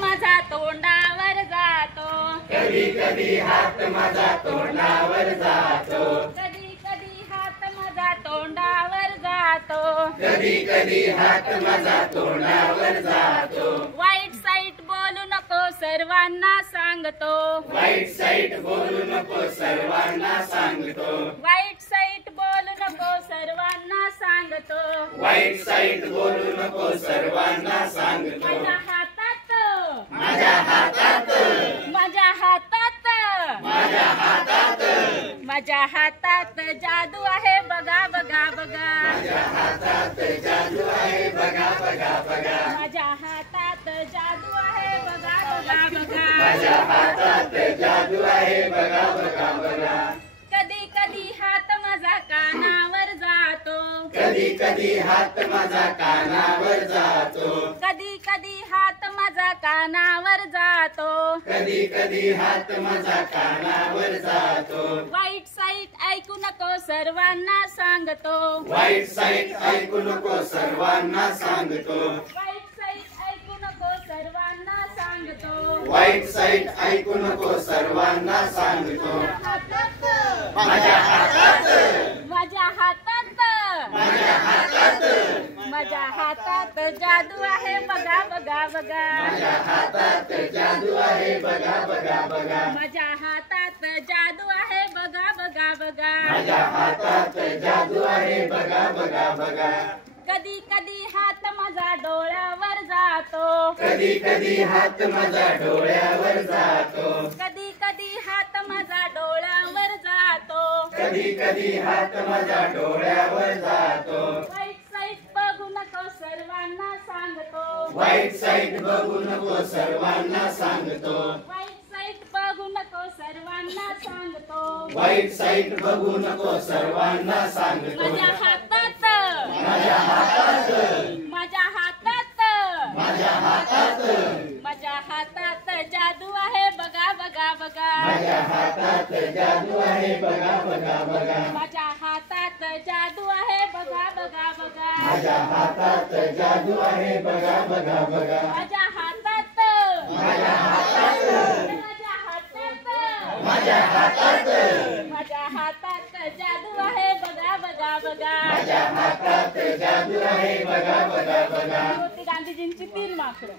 माझा तोंडावर जातो, कधी कधी हात माझा तोंडावर जातो, कधी कधी हात माझा तोंडावर जातो, कधी कधी हात माझा तोंडावर जातो. वाईट साईट बोलू नको सर्वांना सांगतो, वाईट साईट बोलू नको सर्वांना सांगतो, वाईट साईट बोलू नको सर्वांना सांगतो. वाईट साईट बोलू नको सर्वांना सांगतो. माझ्या हातात, माझ्या हातात, माझ्या हातात, माझ्या हातात, माझ्या हातात जादू आहे बघा बघा बघा, माझ्या हातात जादू आहे बघा बघा बघा, माझ्या हातात जादू आहे बघा बघा बघा. माझ्या हातात जादू आहे बघा बघा बघा. कधी कधी हात माझा कानावर जातो, कधी कधी हात माझा कानावर जातो, कधी कधी हात माझा कानावर जातो. कधी कधी हात माझा कानावर जातो. वाईट साईट ऐकू नको सर्वांना सांगतो, वाईट साईट ऐकू नको सर्वांना सांगतो, वाईट साईट ऐकू नको सर्वांना सांगतो. वाईट साईट ऐकू नको सर्वांना सांगतो. माझ्या हातात, माझ्या हातात, माझ्या हातात, माझ्या हातात जादू आहे बघा बघा बघा, माझ्या हातात जादू आहे बघा बघा बघा, माझ्या हातात जादू आहे बघा बघा बघा. माझ्या हातात जादू आहे बघा बघा बघा. कधी कधी हात माझा डोळ्यावर जातो, कधी कधी हात माझा डोळ्यावर जातो, कधी कधी हात माझा डोळ्यावर जातो. कधी कधी हात माझा डोळ्यावर जातो. वाईट साईट बघू नको सर्वांना सांगतो, वाईट साईट बघू नको सर्वांना सांगतो, वाईट साईट बघू नको सर्वांना सांगतो. वाईट साईट बघू नको सर्वांना सांगतो. माझ्या हातात, माझ्या हातात, माझ्या हातात, माझ्या हातात, माझ्या हातात जादू आहे बघा बघा बघा, माझ्या हातात जादू आहे बघा बघा बघा, माझ्या हातात जादू आहे बघा बघा बघा, माझ्या हातात जादू आहे बघा बघा बघा, माझ्या हातात, माझ्या हातात, माझ्या हातात, माझ्या हातात, माझ्या हातात जादू आहे बघा बघा बघा. माझ्या हातात जादू आहे बघा बघा बघा. होती गांधीजींची 3 माकडं.